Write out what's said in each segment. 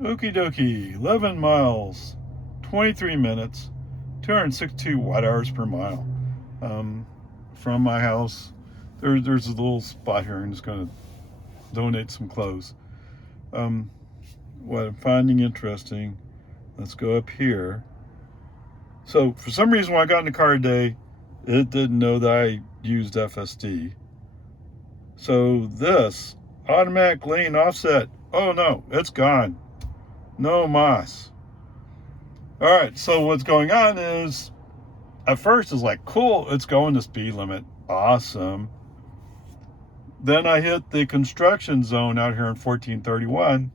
Okie dokie, 11 miles, 23 minutes, 262 watt hours per mile. From my house, there's a little spot here. I'm just going to donate some clothes. What I'm finding interesting, let's go up here. So for some reason when I got in the car today, it didn't know that I used FSD. So this automatic lane offset, oh no, it's gone. No mas. All right, so what's going on is, at first it's like, cool, it's going the speed limit. Awesome. Then I hit the construction zone out here in 1431,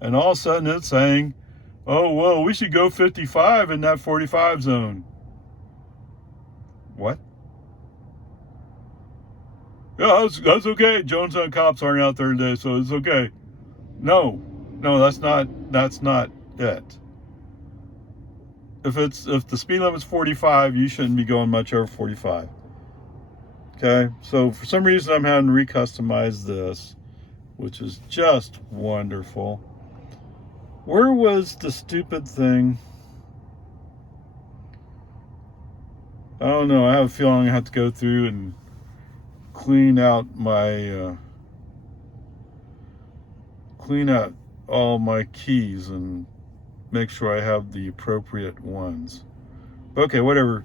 and all of a sudden it's saying, oh, well, we should go 55 in that 45 zone. What? Yeah, that's okay. Jonestown cops aren't out there today, so it's okay. No, that's not it. If the speed limit's 45, you shouldn't be going much over 45. Okay, so for some reason I'm having to recustomize this, which is just wonderful. Where was the stupid thing? I don't know. I have a feeling I have to go through and clean out all my keys and make sure I have the appropriate ones. Okay, whatever.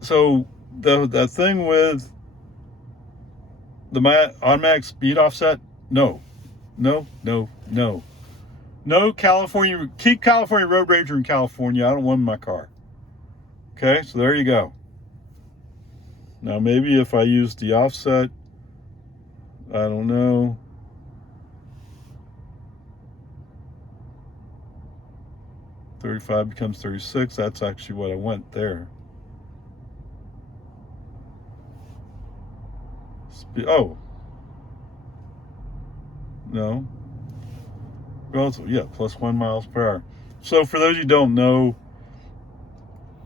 So the thing with the automatic speed offset, no, California, keep California Road Ranger in California. I don't want in my car. Okay, so there you go. Now maybe if I use the offset, I don't know. $35 becomes $36. That's actually what I went there. Oh. No. Relative, yeah, plus 1 miles per hour. So for those who don't know,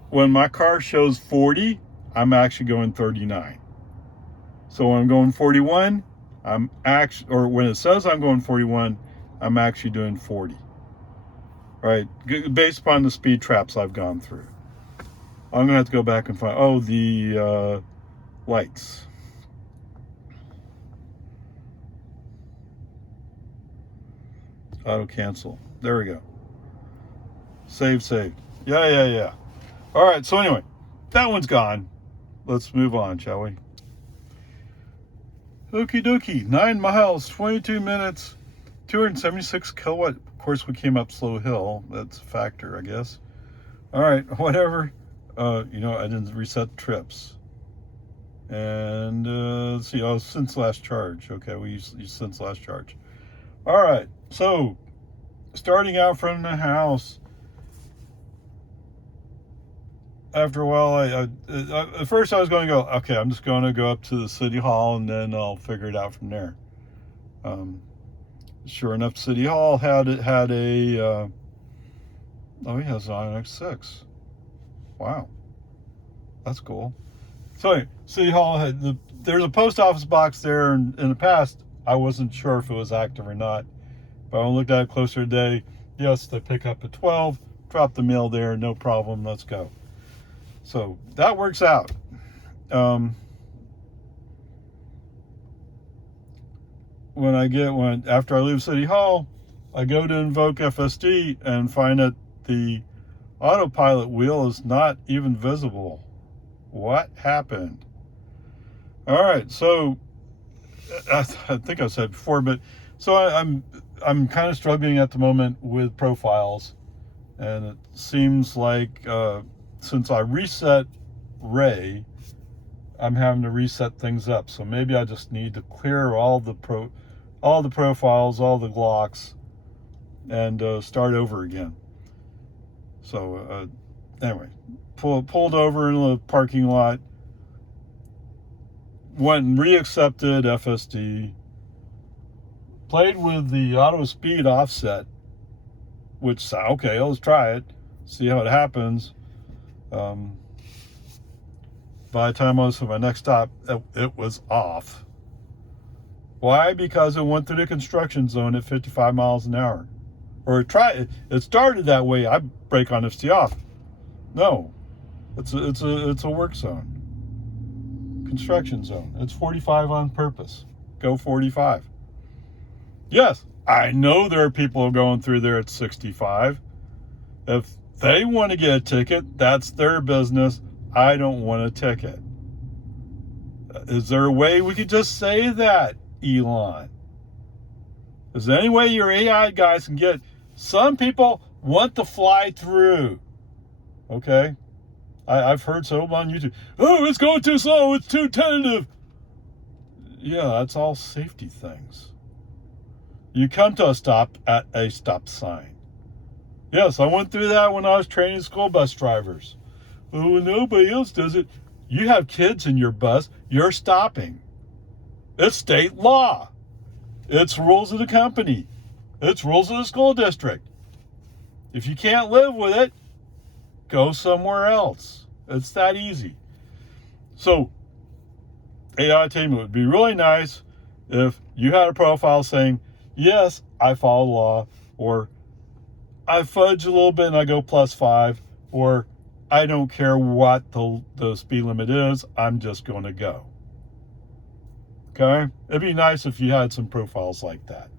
when my car shows 40, I'm actually going 39. So when I'm going 41, or when it says I'm going 41, I'm actually doing 40. Right, based upon the speed traps I've gone through. I'm gonna have to go back and find, the lights. Auto cancel. There we go. Save. Yeah. All right, so anyway, that one's gone. Let's move on, shall we? Okie dokie, 9 miles, 22 minutes, 276 kilowatt. Of course, we came up slow hill. That's a factor, I guess. All right, whatever. I didn't reset trips. And let's see. Since last charge. Okay, we used since last charge. All right, so starting out from the house. After a while, at first I was going to go, okay, I'm just going to go up to the city hall and then I'll figure it out from there. Sure enough, City Hall had a, he has an Onyx 6. Wow. That's cool. So anyway, City Hall there's a post office box there, and in the past, I wasn't sure if it was active or not. But when I looked at it closer today, yes, they pick up at 12, drop the mail there, no problem, let's go. So that works out. After I leave City Hall, I go to invoke FSD and find that the autopilot wheel is not even visible. What happened? All right, so I think I said before, but so I'm kind of struggling at the moment with profiles, and it seems like since I reset Ray, I'm having to reset things up. So maybe I just need to clear all the profiles, all the locks, and start over again. So anyway, pulled over in the parking lot, went and reaccepted FSD, played with the auto speed offset, which, okay, let's try it, see how it happens. By the time I was at my next stop, it was off. Why? Because it went through the construction zone at 55 miles an hour. Or it started that way. I brake on FSD off. No, it's a work zone, construction zone. It's 45 on purpose. Go 45. Yes, I know there are people going through there at 65. If they want to get a ticket, that's their business. I don't want a ticket. Is there a way we could just say that, Elon? Is there any way your AI guys can get... Some people want to fly through. Okay? I've heard some on YouTube. Oh, it's going too slow. It's too tentative. Yeah, that's all safety things. You come to a stop at a stop sign. Yes, I went through that when I was training school bus drivers. Oh, nobody else does it. You have kids in your bus. You're stopping. It's state law. It's rules of the company. It's rules of the school district. If you can't live with it, go somewhere else. It's that easy. So, AI team, it would be really nice if you had a profile saying, yes, I follow the law, or I fudge a little bit and I go +5, or I don't care what the speed limit is, I'm just going to go. Okay? It'd be nice if you had some profiles like that,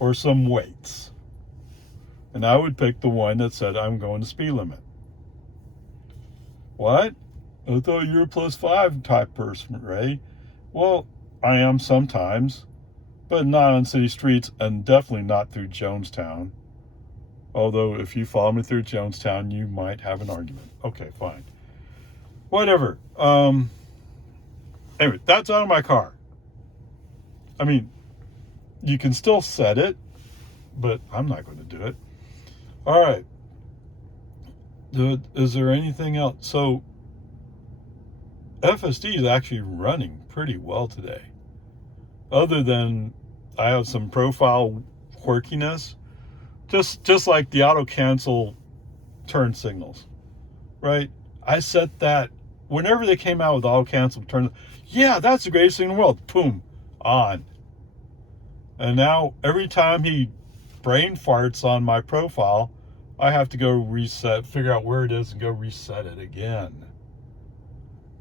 or some weights. And I would pick the one that said, I'm going to speed limit. What? I thought you were a +5 type person, Ray. Well, I am sometimes, but not on city streets, and definitely not through Jonestown. Although, if you follow me through Jonestown, you might have an argument. Okay, fine. Whatever. Anyway, that's out of my car. I mean, you can still set it, but I'm not going to do it. All right. Is there anything else? So, FSD is actually running pretty well today. Other than I have some profile quirkiness. Just like the auto cancel turn signals, right? I set that whenever they came out with auto cancel turn. Yeah, that's the greatest thing in the world. Boom, on. And now every time he brain farts on my profile, I have to go reset, figure out where it is, and go reset it again.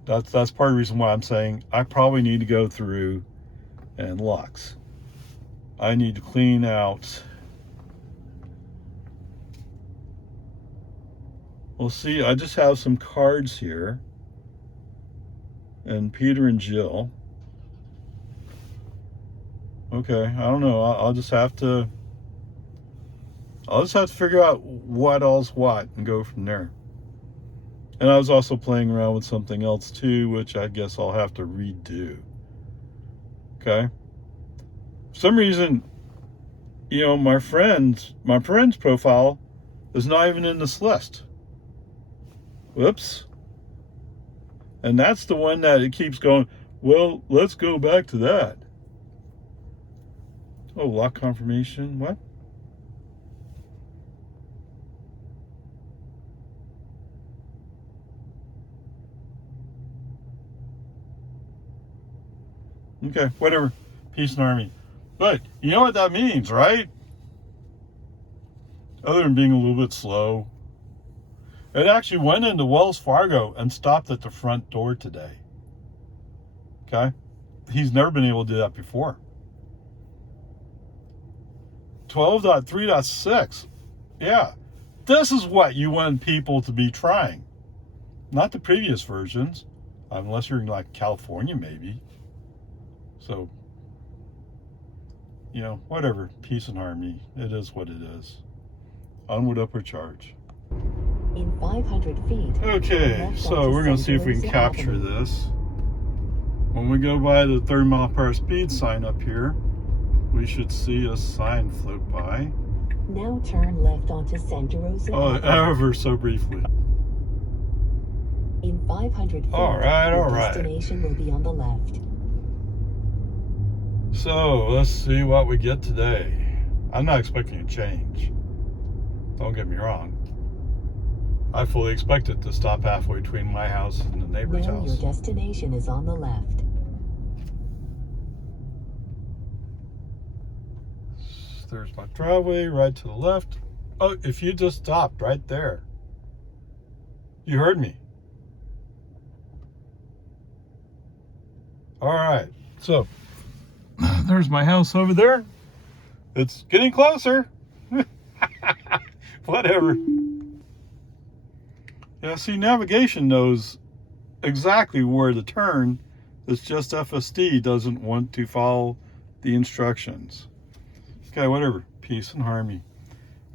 That's part of the reason why I'm saying I probably need to go through and locks. I need to clean out. Well, see, I just have some cards here. And Peter and Jill. Okay, I don't know. I'll just have to figure out what all's what and go from there. And I was also playing around with something else too, which I guess I'll have to redo. Okay? For some reason, you know, my friend's profile is not even in this list. Whoops. And that's the one that it keeps going, well, let's go back to that. Oh, lock confirmation. What? Okay, whatever. Peace and army. But you know what that means, right? Other than being a little bit slow. It actually went into Wells Fargo and stopped at the front door today. Okay? He's never been able to do that before. 12.3.6. Yeah. This is what you want people to be trying. Not the previous versions. Unless you're in like California, maybe. So, you know, whatever. Peace and harmony. It is what it is. Onward, upward charge. In 500 feet. Okay, so we're going to see if we can capture this. When we go by the 30 mile per hour speed sign up here, we should see a sign float by. Now turn left onto Santa Rosa. Oh, ever so briefly. In 500 feet, all right. destination will be on the left. So, let's see what we get today. I'm not expecting a change. Don't get me wrong. I fully expect it to stop halfway between my house and the neighbor's Now house. your destination is on the left. There's my driveway right to the left. Oh, if you just stopped right there. You heard me. All right, so there's my house over there. It's getting closer. Whatever. Yeah, see, navigation knows exactly where to turn. It's just FSD doesn't want to follow the instructions. Okay, whatever. Peace and harmony.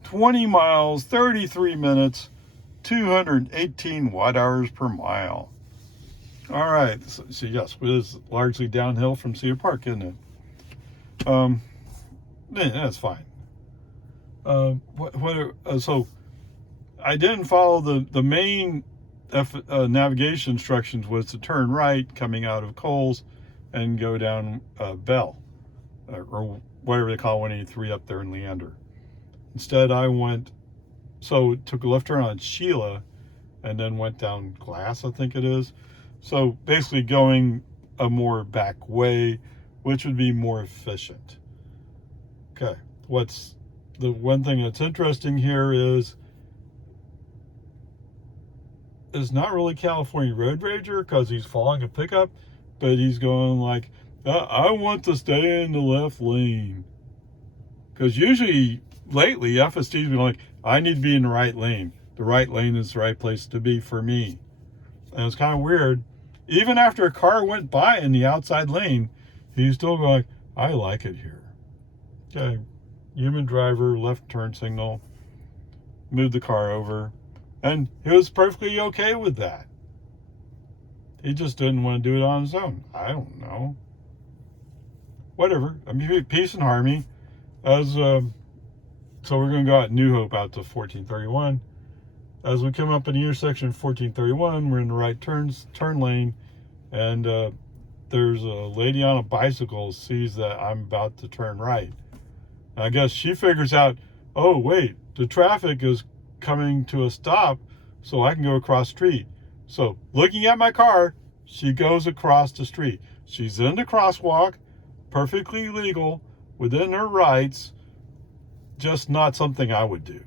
20 miles, 33 minutes, 218 watt-hours per mile. All right, so yes, it is largely downhill from Cedar Park, isn't it? Yeah, that's fine. So I didn't follow the main navigation instructions was to turn right coming out of Kohls and go down Bell, or whatever they call 183 up there in Leander. Instead, I took a left turn on Sheila and then went down Glass, I think it is. So basically going a more back way, which would be more efficient. Okay, what's the one thing that's interesting here is not really California Road Rager because he's following a pickup, but he's going like, I want to stay in the left lane. Because usually, lately, FSD's been like, I need to be in the right lane. The right lane is the right place to be for me. And it's kind of weird. Even after a car went by in the outside lane, he's still going, I like it here. Okay, human driver, left turn signal, moved the car over. And he was perfectly okay with that. He just didn't want to do it on his own. I don't know. Whatever. I mean, peace and harmony. So we're going to go out New Hope out to 1431. As we come up in the intersection of 1431, we're in the right turn lane, and there's a lady on a bicycle sees that I'm about to turn right. And I guess she figures out, oh wait, the traffic is coming to a stop, so I can go across the street. So looking at my car, she goes across the street. She's in the crosswalk, perfectly legal, within her rights, just not something I would do.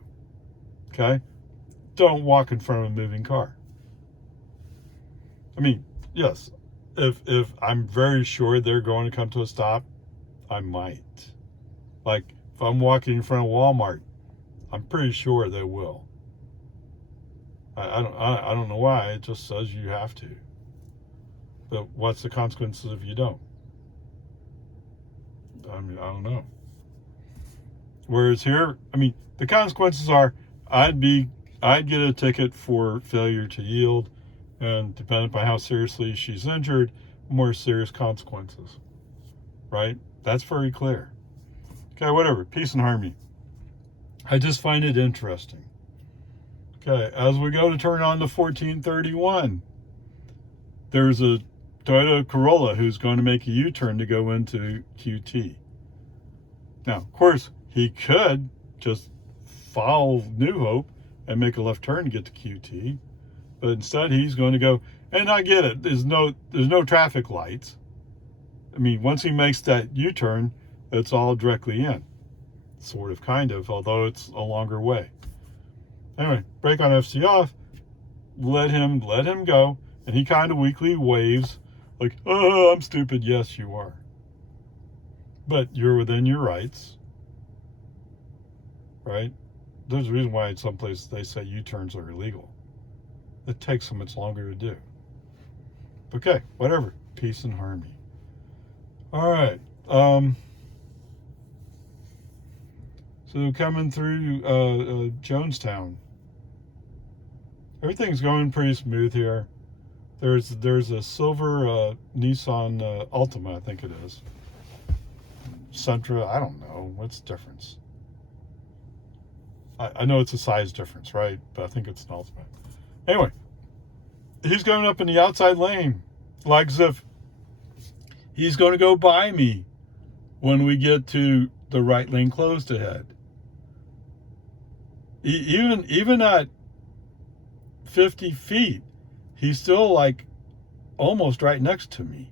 Okay? Don't walk in front of a moving car. I mean, yes, if I'm very sure they're going to come to a stop, I might. Like if I'm walking in front of Walmart, I'm pretty sure they will. I don't know why. It just says you have to. But what's the consequences if you don't? I mean, I don't know. Whereas here, I mean, the consequences are I'd get a ticket for failure to yield, and depending upon how seriously she's injured, more serious consequences. Right? That's very clear. Okay, whatever. Peace and harmony. I just find it interesting. Okay, as we go to turn on to 1431, there's a Toyota Corolla who's going to make a U-turn to go into QT. Now, of course, he could just follow New Hope and make a left turn to get to QT, but instead he's going to go, and I get it, there's no traffic lights. I mean, once he makes that U-turn, it's all directly in. Sort of, kind of, although it's a longer way. Anyway, brake on FC off, let him go, and he kind of weakly waves, like, oh, I'm stupid. Yes, you are. But you're within your rights, right? There's a reason why in some places they say U-turns are illegal. It takes so much longer to do. Okay, whatever. Peace and harmony. All right. So coming through Jonestown, everything's going pretty smooth here. There's a silver Nissan Altima, I think it is. Sentra, I don't know. What's the difference? I know it's a size difference, right? But I think it's an Altima. Anyway, he's going up in the outside lane, like as if he's going to go by me when we get to the right lane closed ahead. Even at 50 feet, he's still like almost right next to me.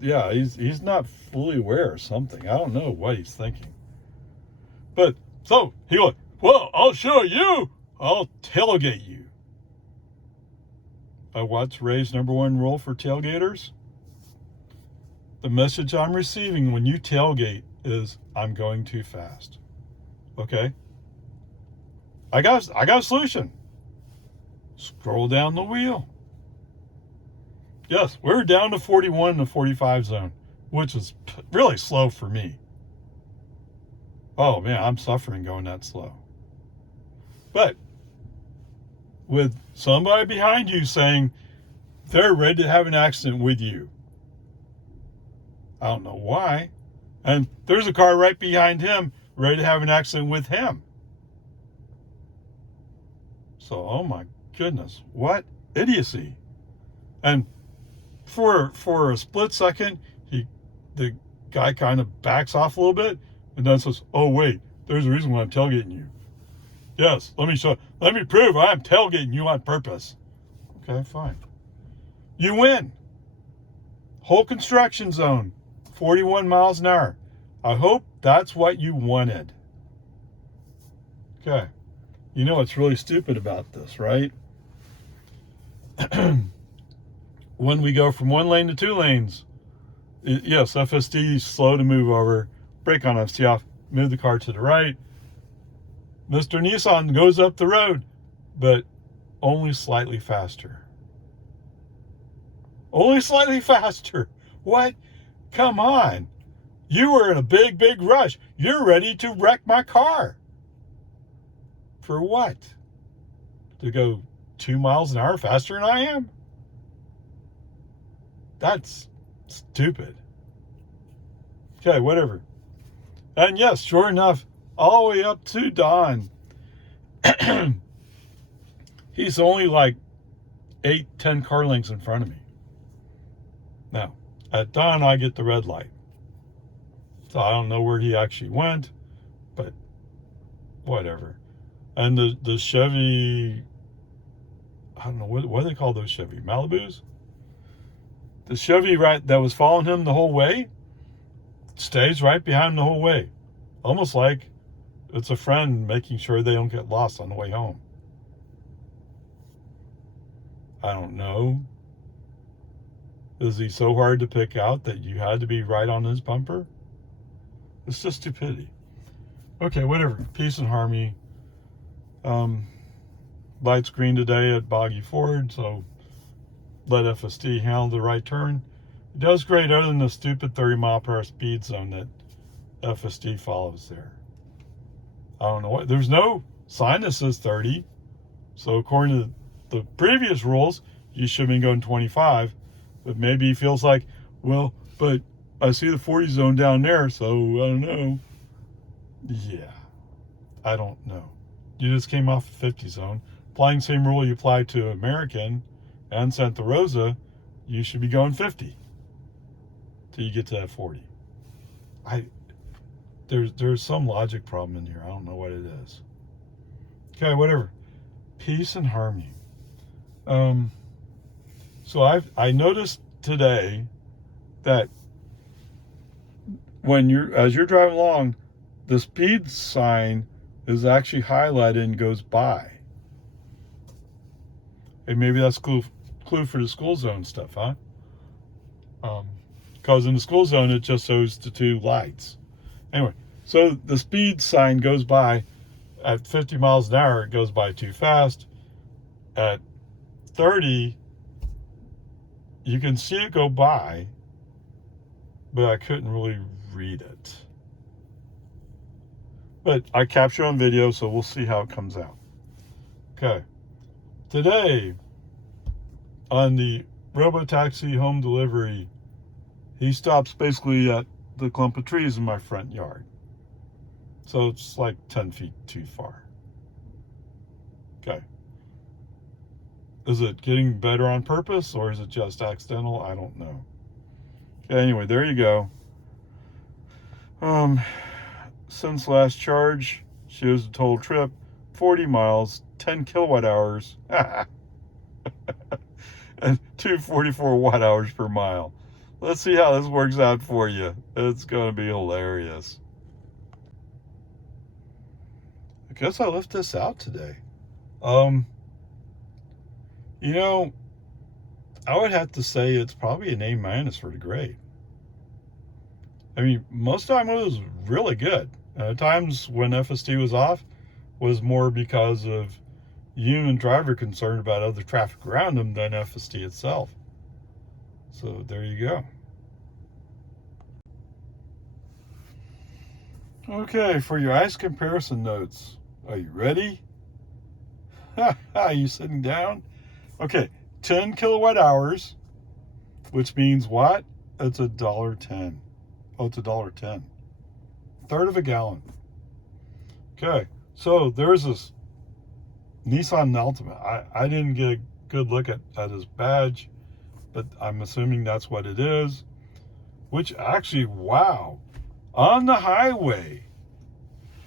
Yeah, he's not fully aware of something. I don't know what he's thinking. But so he goes, well, I'll show you. I'll tailgate you. What's Ray's #1 rule for tailgaters? The message I'm receiving when you tailgate is, I'm going too fast. Okay? I got a solution. Scroll down the wheel. Yes, we're down to 41 in the 45 zone, which is really slow for me. Oh man, I'm suffering going that slow. But with somebody behind you saying they're ready to have an accident with you, I don't know why. And there's a car right behind him ready to have an accident with him. So, oh my goodness, what idiocy. And for a split second, the guy kind of backs off a little bit and then says, oh wait, there's a reason why I'm tailgating you. Yes, let me prove I'm tailgating you on purpose. Okay, fine. You win. Whole construction zone, 41 miles an hour. I hope that's what you wanted. Okay. You know what's really stupid about this, right? When we go from 1 lane to 2 lanes, yes, FSD is slow to move over, brake on FSD off, move the car to the right. Mr. Nissan goes up the road, but only slightly faster. Only slightly faster. What? Come on. You were in a big rush. You're ready to wreck my car. For what? To go 2 miles an hour faster than I am? That's stupid. Okay, whatever. And yes, sure enough, all the way up to Don, he's only like 8-10 car lengths in front of me. Now, at Don, I get the red light. So I don't know where he actually went, but whatever. And the Chevy, I don't know, what do they call those Chevy? Malibus? The Chevy that was following him the whole way stays right behind him the whole way. Almost like it's a friend making sure they don't get lost on the way home. I don't know. Is he so hard to pick out that you had to be right on his bumper? It's just stupidity. Okay, whatever. Peace and harmony. Lights green today at Boggy Ford, so let FSD handle the right turn. It does great other than the stupid 30-mile-per-hour speed zone that FSD follows there. I don't know what. There's no sign that says 30. So according to the previous rules, you should have been going 25. But maybe he feels like, well, but I see the 40 zone down there, so I don't know. Yeah, I don't know. You just came off the 50 zone. Applying the same rule you apply to American and Santa Rosa, you should be going 50 till you get to that 40. There's some logic problem in here. I don't know what it is. Okay, whatever. Peace and harmony. So I noticed today that as you're driving along, the speed sign is actually highlighted and goes by. And maybe that's clue for the school zone stuff, huh? Because in the school zone, it just shows the 2 lights. Anyway, so the speed sign goes by at 50 miles an hour. It goes by too fast. At 30, you can see it go by, but I couldn't really read it. But I capture on video, so we'll see how it comes out. Okay. Today, on the Robo taxi home delivery, he stops basically at the clump of trees in my front yard. So it's like 10 feet too far. Okay. Is it getting better on purpose or is it just accidental? I don't know. Okay, anyway, there you go. Since last charge, shows the total trip, 40 miles, 10 kilowatt hours, and 244 watt hours per mile. Let's see how this works out for you. It's going to be hilarious. I guess I left this out today. You know, I would have to say it's probably an A- for the grade. I mean, most of the time it was really good. Times when FSD was off was more because of you and driver concerned about other traffic around them than FSD itself. So there you go. Okay, for your ice comparison notes, are you ready? Are you sitting down? Okay, 10 kilowatt hours, which means what? It's $1.10. Oh, it's $1.10. Third of a gallon. Okay, so there's this Nissan Altima. I didn't get a good look at his badge, but I'm assuming that's what it is. Which actually, wow, on the highway,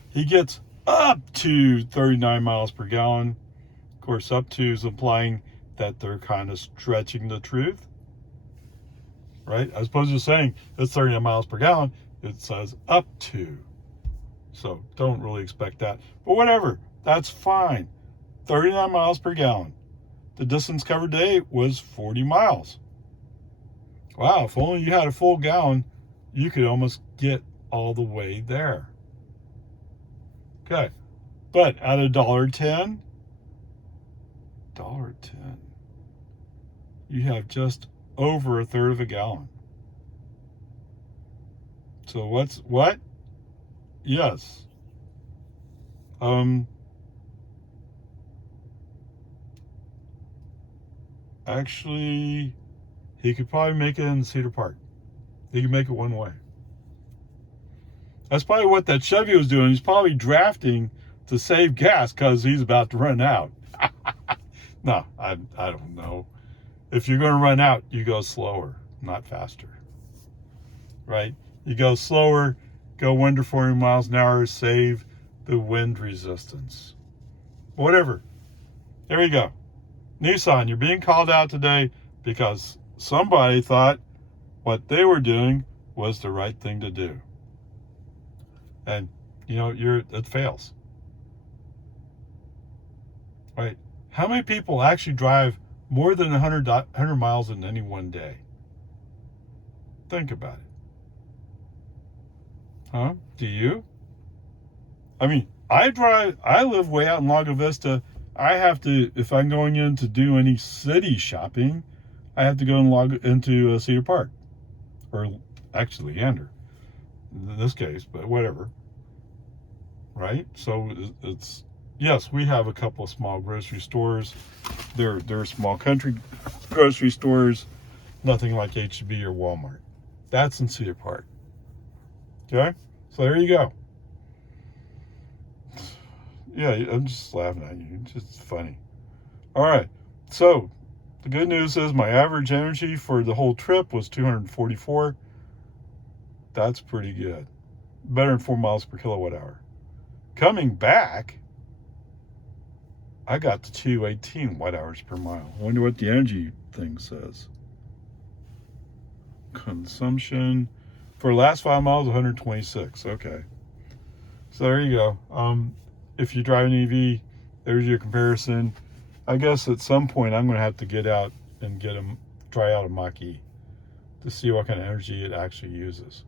he gets up to 39 miles per gallon. Of course, up to is implying that they're kind of stretching the truth, right? As opposed to saying it's 39 miles per gallon, it says up to. So don't really expect that. But whatever, that's fine. 39 miles per gallon. The distance covered today was 40 miles. Wow, if only you had a full gallon, you could almost get all the way there. Okay, but at $1.10, $1.10, you have just over a third of a gallon. So what? Yes. Actually, he could probably make it in Cedar Park. He could make it one way. That's probably what that Chevy was doing. He's probably drafting to save gas because he's about to run out. No, I don't know. If you're going to run out, you go slower, not faster. Right? You go slower, go under 40 miles an hour, save the wind resistance. Whatever. There you go. Nissan, you're being called out today because somebody thought what they were doing was the right thing to do. And, you know, it fails. Right? How many people actually drive more than 100 miles in any one day? Think about it. Huh? Do you? I mean, I live way out in Lago Vista. I have to, if I'm going in to do any city shopping, I have to go into Cedar Park. Or actually Leander, in this case, but whatever. Right? So it's, yes, we have a couple of small grocery stores. They're small country grocery stores, nothing like HEB or Walmart. That's in Cedar Park. Okay? So there you go. Yeah, I'm just laughing at you. It's just funny. All right. So the good news is my average energy for the whole trip was 244. That's pretty good. Better than 4 miles per kilowatt hour. Coming back, I got to 218 watt hours per mile. I wonder what the energy thing says. Consumption for the last 5 miles, 126. Okay. So there you go. If you drive an EV, there's your comparison. I guess at some point I'm going to have to get out and try out a Mach-E to see what kind of energy it actually uses.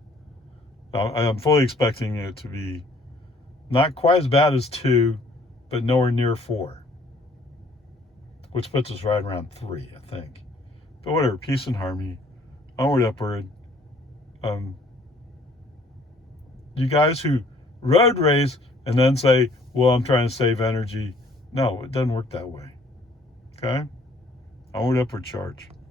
I'm fully expecting it to be not quite as bad as 2, but nowhere near 4, which puts us right around 3, I think. But whatever, peace and harmony, onward, upward. You guys who road race and then say, well, I'm trying to save energy. No, it doesn't work that way. Okay? Onward, upward, charge.